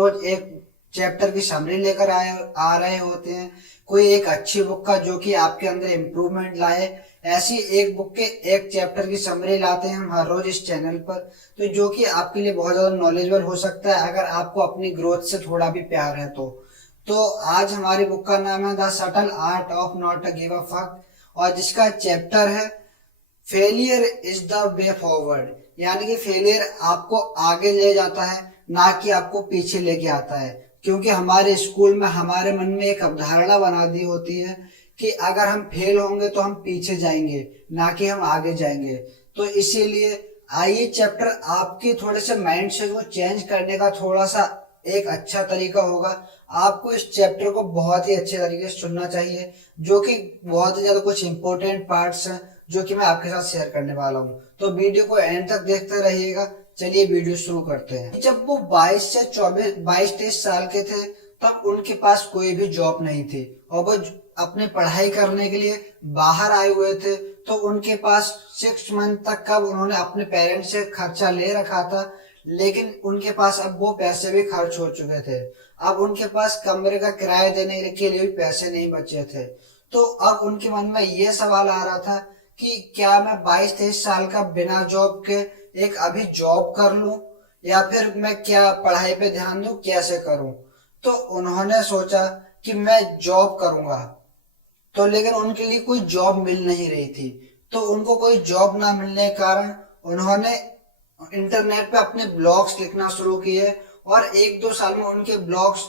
रोज एक चैप्टर की समरी लेकर आ रहे होते हैं। कोई एक अच्छी बुक का जो कि आपके अंदर इम्प्रूवमेंट लाए, ऐसी एक बुक के एक चैप्टर की समरी लाते हैं हम हर रोज इस चैनल पर। तो जो कि आपके लिए बहुत ज्यादा नॉलेजेबल हो सकता है अगर आपको अपनी ग्रोथ से थोड़ा भी प्यार है तो आज हमारी बुक का नाम है the subtle art of not to give a fuck, और जिसका चैप्टर है failure is the way forward. यानी कि फेलियर आपको आगे ले जाता है, ना कि आपको पीछे लेके आता है। क्योंकि हमारे स्कूल में हमारे मन में एक अवधारणा बना दी होती है कि अगर हम फेल होंगे तो हम पीछे जाएंगे, ना कि हम आगे जाएंगे। तो इसीलिए आइए चैप्टर आपके थोड़े से माइंड सेट को चेंज करने का थोड़ा सा एक अच्छा तरीका होगा। आपको इस चैप्टर को बहुत ही अच्छे तरीके से सुनना चाहिए, जो कि बहुत ही ज्यादा कुछ इंपॉर्टेंट पार्ट्स हैं जो कि मैं आपके साथ शेयर करने वाला हूँ। तो वीडियो को एंड तक देखते रहिएगा। चलिए वीडियो शुरू करते हैं। जब वो 22 साल के थे तब उनके पास कोई भी जॉब नहीं थी और वो अपने पढ़ाई करने के लिए बाहर आए हुए थे। तो उनके पास 6 मंथ तक का उन्होंने अपने पेरेंट्स से खर्चा ले रखा था, लेकिन उनके पास अब वो पैसे भी खर्च हो चुके थे। अब उनके पास कमरे का किराया देने के लिए भी पैसे नहीं बचे थे। तो अब उनके मन में ये सवाल आ रहा था कि क्या मैं 22-23 साल का बिना जॉब के एक अभी जॉब कर लूं, या फिर मैं क्या पढ़ाई पे ध्यान दूं, कैसे करूं। तो उन्होंने सोचा कि मैं जॉब करूंगा। तो लेकिन उनके लिए कोई जॉब मिल नहीं रही थी। तो उनको कोई जॉब ना मिलने के कारण उन्होंने इंटरनेट पे अपने ब्लॉग्स लिखना शुरू किए, और 1-2 साल में उनके ब्लॉग्स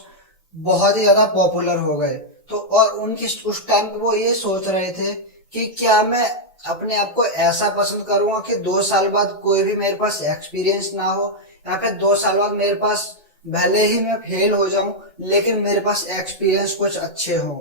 बहुत ही ज्यादा पॉपुलर हो गए। तो और उनकी उस टाइम पे वो ये सोच रहे थे कि क्या मैं अपने आप को ऐसा पसंद करूंगा कि 2 साल बाद कोई भी मेरे पास एक्सपीरियंस ना हो, या फिर 2 साल बाद मेरे पास भले ही मैं फेल हो जाऊं लेकिन मेरे पास एक्सपीरियंस कुछ अच्छे हो।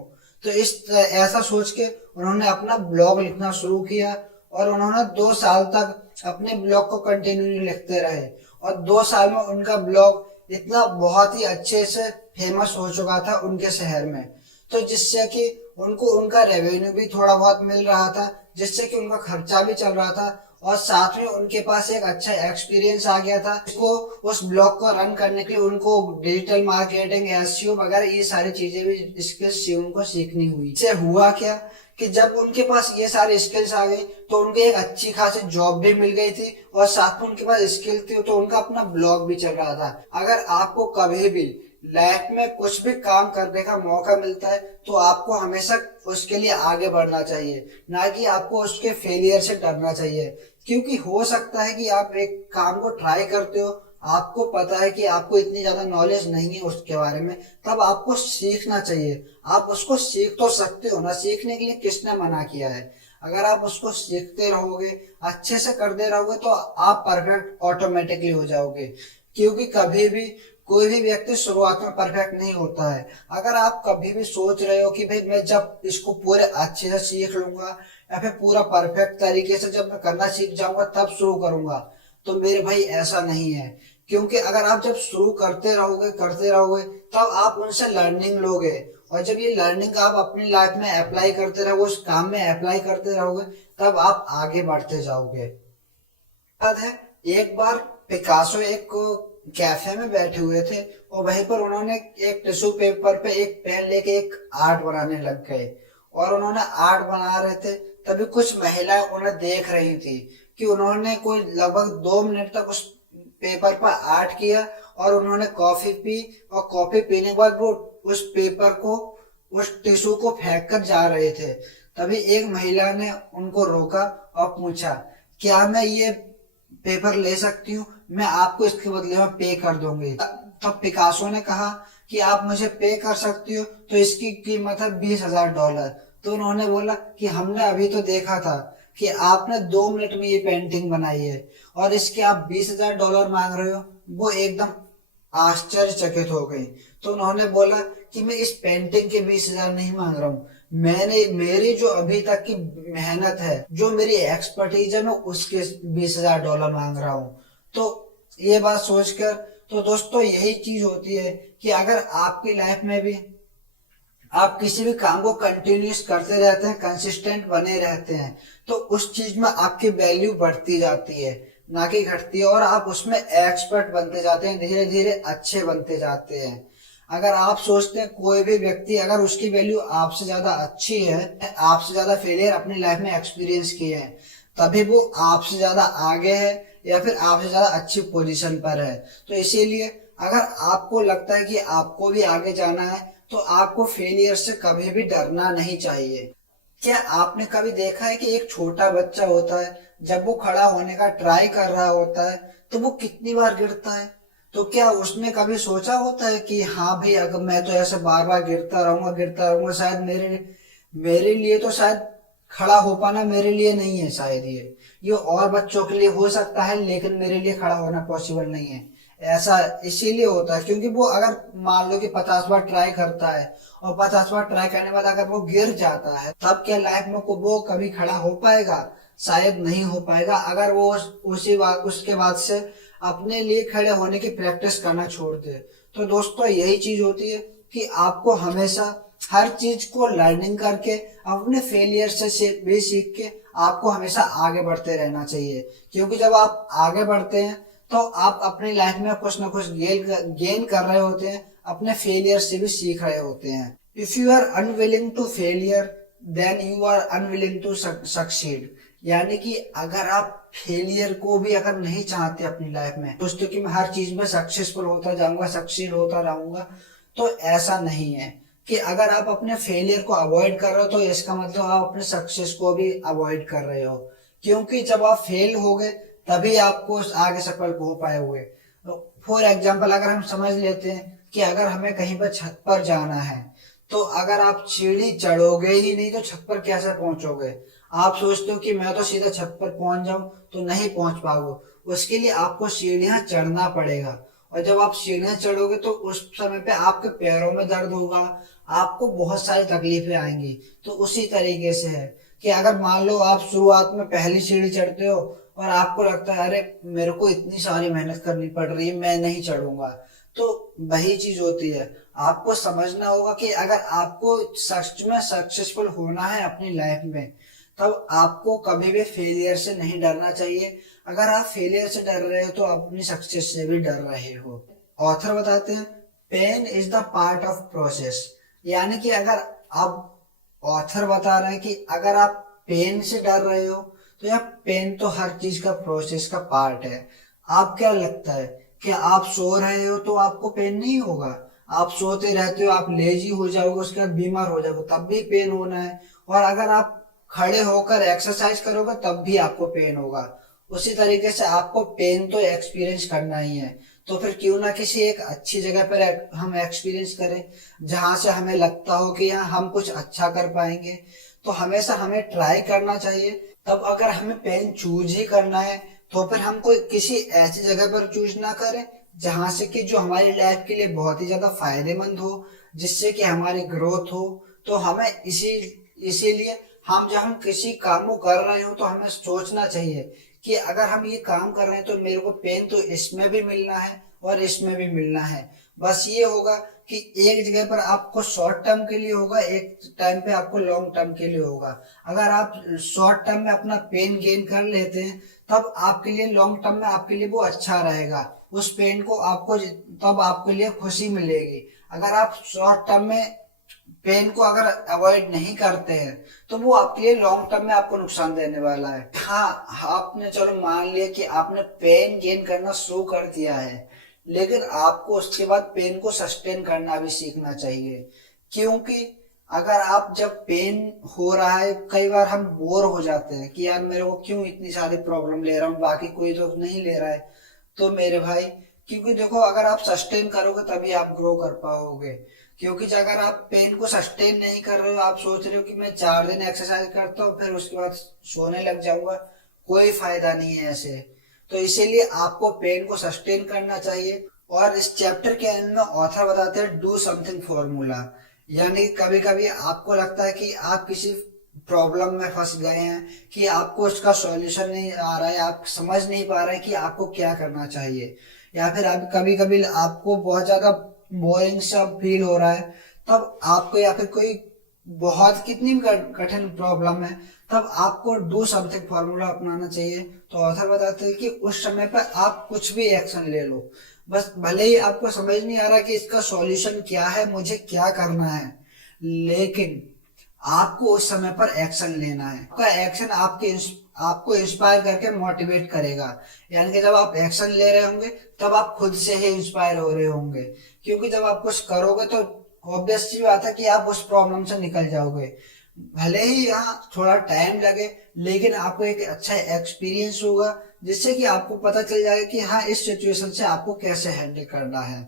तो ऐसा सोच के उन्होंने अपना ब्लॉग लिखना शुरू किया, और उन्होंने 2 साल तक अपने ब्लॉग को कंटिन्यू लिखते रहे। और 2 साल में उनका ब्लॉग इतना बहुत ही अच्छे से फेमस हो चुका था उनके शहर में। तो जिससे कि उनको उनका रेवेन्यू भी थोड़ा बहुत मिल रहा था, जिससे कि उनका खर्चा भी चल रहा था, और साथ में उनके पास एक अच्छा एक्सपीरियंस आ गया था। इसको उस ब्लॉग को रन करने के लिए उनको डिजिटल मार्केटिंग, एसईओ वगैरह ये सारी चीजें भी स्किल्स उनको सीखनी हुई। इससे हुआ क्या कि जब उनके पास ये सारे स्किल्स आ गई तो उनको एक अच्छी खासी जॉब भी मिल गई थी, और साथ में उनके पास स्किल थी तो उनका अपना ब्लॉग भी चल रहा था। अगर आपको कभी भी लाइफ में कुछ भी काम करने का मौका मिलता है तो आपको हमेशा उसके लिए आगे बढ़ना चाहिए, ना कि आपको उसके फेलियर से डरना चाहिए। क्योंकि हो सकता है कि आप एक काम को ट्राई करते हो, आपको पता है कि आपको इतनी ज्यादा नॉलेज नहीं है उसके बारे में, तब आपको सीखना चाहिए। आप उसको सीख तो सकते हो ना, सीखने के लिए किसने मना किया है। अगर आप उसको सीखते रहोगे, अच्छे से करते रहोगे, तो आप परफेक्ट ऑटोमेटिकली हो जाओगे। क्योंकि कभी भी कोई भी व्यक्ति शुरुआत में परफेक्ट नहीं होता है। अगर आप कभी भी सोच रहे हो कि भाई मैं जब इसको पूरे अच्छे से सीख लूंगा, या फिर पूरा परफेक्ट तरीके से जब मैं करना सीख जाऊंगा तब शुरू करूंगा, तो मेरे भाई ऐसा नहीं है। क्योंकि अगर आप जब शुरू करते रहोगे तब आप उनसे लर्निंग लोगे, और जब ये लर्निंग आप अपनी लाइफ में अप्लाई करते रहोगे, उस काम में अप्लाई करते रहोगे, तब आप आगे बढ़ते जाओगे। याद है एक बार पिकासो एक कैफे में बैठे हुए थे, और वहीं पर उन्होंने एक टिश्यू पेपर पे एक पेन लेके एक आर्ट बनाने लग गए। और उन्होंने आर्ट बना रहे थे, तभी कुछ महिलाएं उन्हें देख रही थी कि उन्होंने कोई लगभग 2 मिनट तक उस पेपर पर आर्ट किया, और उन्होंने कॉफी पी, और कॉफी पीने के बाद वो उस पेपर को, उस टिश्यू को फेंक कर जा रहे थे। तभी एक महिला ने उनको रोका और पूछा, क्या मैं ये पेपर ले सकती हूँ, मैं आपको इसके बदले में पे कर दूंगी। तब पिकासो ने कहा कि आप मुझे पे कर सकती हो, तो इसकी कीमत है $20,000। तो उन्होंने बोला कि हमने अभी तो देखा था कि आपने 2 मिनट में ये पेंटिंग बनाई है, और इसके आप $20,000 मांग रहे हो। वो एकदम आश्चर्यचकित हो गई। तो उन्होंने बोला कि मैं इस पेंटिंग के 20,000 नहीं मांग रहा हूँ, मैंने मेरी जो अभी तक की मेहनत है, जो मेरी एक्सपर्टीज है, मैं उसके $20,000 मांग रहा हूँ। तो ये बात सोचकर, तो दोस्तों यही चीज होती है कि अगर आपकी लाइफ में भी आप किसी भी काम को कंटिन्यूस करते रहते हैं, कंसिस्टेंट बने रहते हैं, तो उस चीज में आपकी वैल्यू बढ़ती जाती है। ना कि घटती है, और आप उसमें एक्सपर्ट बनते जाते हैं, धीरे धीरे अच्छे बनते जाते हैं। अगर आप सोचते हैं कोई भी व्यक्ति अगर उसकी वैल्यू आपसे ज्यादा अच्छी है, आपसे ज्यादा फेलियर अपनी लाइफ में एक्सपीरियंस किए हैं, तभी वो आपसे ज्यादा आगे है या फिर आपसे ज्यादा अच्छी पोजीशन पर है। तो इसीलिए अगर आपको लगता है कि आपको भी आगे जाना है तो आपको फेलियर से कभी भी डरना नहीं चाहिए। क्या आपने कभी देखा है कि एक छोटा बच्चा होता है, जब वो खड़ा होने का ट्राई कर रहा होता है तो वो कितनी बार गिरता है? तो क्या उसने कभी सोचा होता है कि हाँ भाई अगर मैं तो ऐसे बार बार गिरता रहूंगा, शायद मेरे मेरे लिए तो शायद खड़ा हो पाना मेरे लिए नहीं है, शायद ये और बच्चों के लिए हो सकता है लेकिन मेरे लिए खड़ा होना पॉसिबल नहीं है। ऐसा इसीलिए होता है क्योंकि वो अगर मान लो कि 50 बार ट्राई करता है और 50 बार ट्राई करने के बाद अगर वो गिर जाता है, तब क्या लाइफ में को वो कभी खड़ा हो पाएगा? शायद नहीं हो पाएगा। अगर वो उसी बात उसके बाद से अपने लिए खड़े होने की प्रैक्टिस करना छोड़ दे। तो दोस्तों यही चीज होती है कि आपको हमेशा हर चीज को लर्निंग करके अपने फेलियर से भी सीख के आपको हमेशा आगे बढ़ते रहना चाहिए, क्योंकि जब आप आगे बढ़ते हैं तो आप अपनी लाइफ में कुछ ना कुछ गेन कर रहे होते हैं, अपने फेलियर से भी सीख रहे होते हैं। If you are unwilling to failure then you are unwilling to succeed. यानी कि अगर आप फेलियर को भी अगर नहीं चाहते अपनी लाइफ में, सोचते कि मैं हर चीज में सक्सेसफुल होता जाऊंगा, सक्सीड होता रहूंगा, तो ऐसा नहीं है। कि अगर आप अपने फेलियर को अवॉइड कर रहे हो तो इसका मतलब आप अपने सक्सेस को भी अवॉइड कर रहे हो, क्योंकि जब आप फेल हो गए तभी आपको आगे सफल हो पाए हुए। फॉर एग्जाम्पल अगर हम समझ लेते हैं कि अगर हमें कहीं पर छत पर जाना है, तो अगर आप सीढ़ी चढ़ोगे ही नहीं तो छत पर कैसे पहुंचोगे? आप सोचते हो कि मैं तो सीधा छत पर पहुंच जाऊं, तो नहीं पहुंच पाओगे। उसके लिए आपको सीढ़ियां चढ़ना पड़ेगा, और जब आप सीढ़ियां चढ़ोगे तो उस समय पे आपके पैरों में दर्द होगा, आपको बहुत सारी तकलीफें आएंगी। तो उसी तरीके से है कि अगर मान लो आप शुरुआत में पहली सीढ़ी चढ़ते हो और आपको लगता है अरे मेरे को इतनी सारी मेहनत करनी पड़ रही है, मैं नहीं चढ़ूंगा, तो वही चीज होती है। आपको समझना होगा कि अगर आपको सच में सक्सेसफुल होना है अपनी लाइफ में, तब आपको कभी भी फेलियर से नहीं डरना चाहिए। अगर आप फेलियर से डर रहे हो तो आप अपनी सक्सेस से भी डर रहे हो। ऑथर बताते हैं pain is the part of process. यानी कि अगर आप ऑथर बता रहे हैं कि अगर आप पेन से डर रहे हो तो यार पेन तो हर चीज का प्रोसेस का पार्ट है। आप क्या लगता है कि आप सो रहे हो तो आपको पेन नहीं होगा? आप सोते रहते हो, आप लेजी हो जाओगे, उसके बाद बीमार हो जाओगे, तब भी पेन होना है। और अगर आप खड़े होकर एक्सरसाइज करोगे तब भी आपको पेन होगा। उसी तरीके से आपको पेन तो एक्सपीरियंस करना ही है। तो फिर क्यों ना किसी एक अच्छी जगह पर हम एक्सपीरियंस करें, जहां से हमें लगता हो कि यहाँ हम कुछ अच्छा कर पाएंगे। तो हमेशा हमें ट्राई करना चाहिए। तब अगर हमें पेन चूज ही करना है तो फिर हम कोई किसी ऐसी जगह पर चूज ना करें जहां से कि जो हमारी लाइफ के लिए बहुत ही ज्यादा फायदेमंद हो, जिससे कि हमारी ग्रोथ हो। तो हमें इसीलिए हम जब हम किसी काम को कर रहे हो तो हमें सोचना चाहिए कि अगर हम ये काम कर रहे हैं तो मेरे को पेन तो इसमें भी मिलना है और इसमें भी मिलना है। बस ये होगा कि एक जगह पर आपको शॉर्ट टर्म के लिए होगा, एक टाइम पे आपको लॉन्ग टर्म के लिए होगा। अगर आप शॉर्ट टर्म में अपना पेन गेन कर लेते हैं तब आपके लिए लॉन्ग टर्म में आपके लिए वो अच्छा रहेगा। उस पेन को आपको तब आपके लिए खुशी मिलेगी। अगर आप शॉर्ट टर्म में पेन को अगर अवॉइड नहीं करते हैं तो वो आपके लिए लॉन्ग टर्म में आपको नुकसान देने वाला है। हाँ, आपने चलो मान लिया कि आपने पेन गेन करना शुरू कर दिया है, लेकिन आपको उसके बाद पेन को सस्टेन करना भी सीखना चाहिए। क्योंकि अगर आप जब पेन हो रहा है, कई बार हम बोर हो जाते हैं कि यार मेरे को क्यों इतनी सारी प्रॉब्लम ले रहा हूँ, बाकी कोई तो नहीं ले रहा है। तो मेरे भाई, क्योंकि देखो अगर आप सस्टेन करोगे तभी आप ग्रो कर पाओगे। क्योंकि अगर आप पेन को सस्टेन नहीं कर रहे हो, आप सोच रहे हो कि मैं 4 दिन एक्सरसाइज करता हूँ फिर उसके बाद सोने लग जाऊंगा, कोई फायदा नहीं है ऐसे। तो इसीलिए आपको पेन को सस्टेन करना चाहिए। और इस चैप्टर के एंड में ऑथर बताते हैं डू समथिंग फॉर्मूला। यानी कभी कभी आपको लगता है कि आप किसी प्रॉब्लम में फंस गए हैं, कि आपको उसका सॉल्यूशन नहीं आ रहा है, आप समझ नहीं पा रहे हैं कि आपको क्या करना चाहिए, या फिर आप कभी कभी आपको बहुत ज्यादा बोरिंग सा फील हो रहा है, तब आपको या फिर कोई बहुत कितनी भी कठिन प्रॉब्लम है, तब आपको डू समथिंग फॉर्मूला अपनाना चाहिए। तो ऑथर बताते हैं कि उस समय पर आप कुछ भी एक्शन ले लो, बस भले ही आपको समझ नहीं आ रहा कि इसका सॉल्यूशन क्या है, मुझे क्या करना है, लेकिन आपको उस समय पर एक्शन लेना है। आपका एक्शन आपको इंस्पायर करके मोटिवेट करेगा। यानी कि जब आप एक्शन ले रहे होंगे तब आप खुद से ही इंस्पायर हो रहे होंगे, क्योंकि जब आप कुछ करोगे तो ऑब्वियस सी बात है कि आप उस प्रॉब्लम से निकल जाओगे। भले ही यहाँ थोड़ा टाइम लगे, लेकिन आपको एक अच्छा एक्सपीरियंस होगा, जिससे कि आपको पता चल जाएगा कि हाँ, इस सिचुएशन से आपको कैसे हैंडल करना है।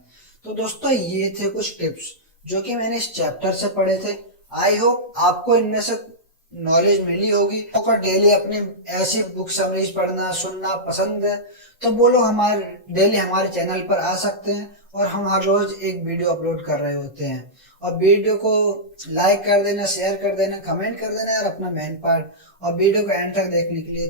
तो दोस्तों, ये थे कुछ टिप्स जो कि मैंने इस चैप्टर से पढ़े थे। आई होप आपको इनमें से नॉलेज मिली होगी। अगर डेली अपनी ऐसी बुक समरीज पढ़ना सुनना पसंद है तो बोलो हमारे डेली हमारे चैनल पर आ सकते हैं, और हम हर रोज एक वीडियो अपलोड कर रहे होते हैं। और वीडियो को लाइक कर देना, शेयर कर देना, कमेंट कर देना यार अपना मेन पार्ट, और वीडियो को एंड तक देखने के लिए